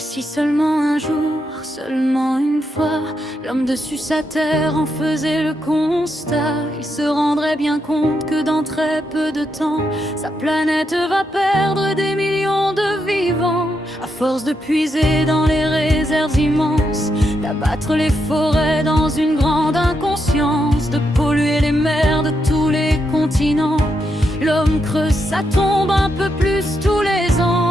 Si seulement un jour, seulement une fois, l'homme dessus sa terre en faisait le constat, il se rendrait bien compte que dans très peu de temps, sa planète va perdre des millions de vivants. À force de puiser dans les réserves immenses, d'abattre les forêts dans une grande inconscience, de polluer les mers de tous les continents, l'homme creuse sa tombe un peu plus tous les ans.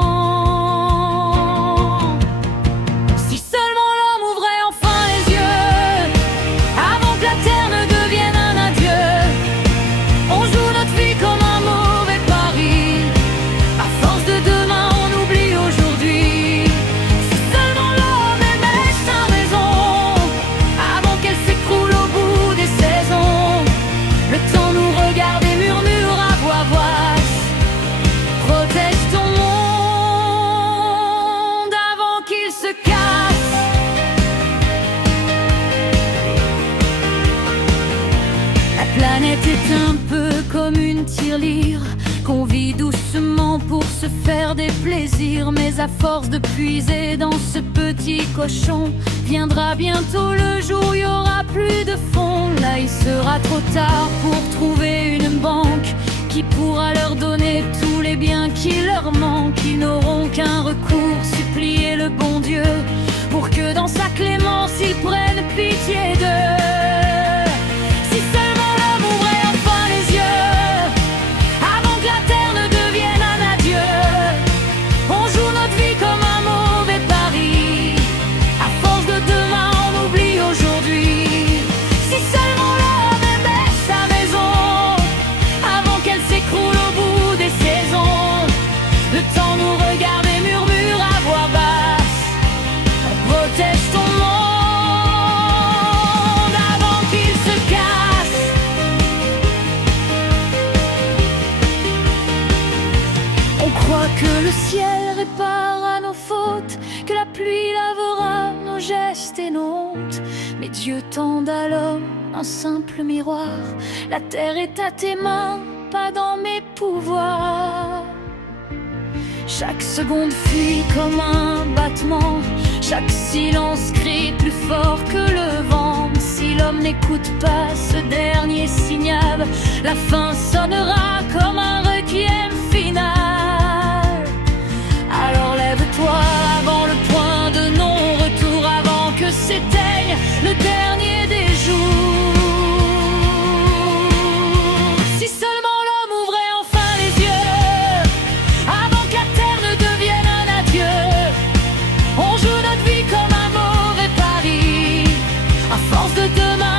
La planète est un peu comme une tirelire qu'on vit doucement pour se faire des plaisirs. Mais à force de puiser dans ce petit cochon, viendra bientôt le jour où il n'y aura plus de fond. Là il sera trop tard pour trouver une banque qui pourra leur donner tous les biens qui leur manquent. Ils n'auront qu'un recours, supplier le bon Dieu pour que dans sa clémence il prenne pitié d'eux. Le temps nous regarde et murmure à voix basse: protège ton monde avant qu'il se casse. On croit que le ciel répare à nos fautes, que la pluie lavera nos gestes et nos hontes. Mais Dieu tend à l'homme un simple miroir: la terre est à tes mains, pas dans mes pouvoirs. Chaque seconde fuit comme un battement, chaque silence crie plus fort que le vent. Si l'homme n'écoute pas ce dernier signal, la fin sonnera comme un requiem final. Alors lève-toi avant le point de non-retour, avant que s'éteigne le dernier des jours. Si seulement l'homme ouvrait enfin les yeux, avant que la terre ne devienne un adieu. On joue notre vie comme un mauvais pari, à force de demain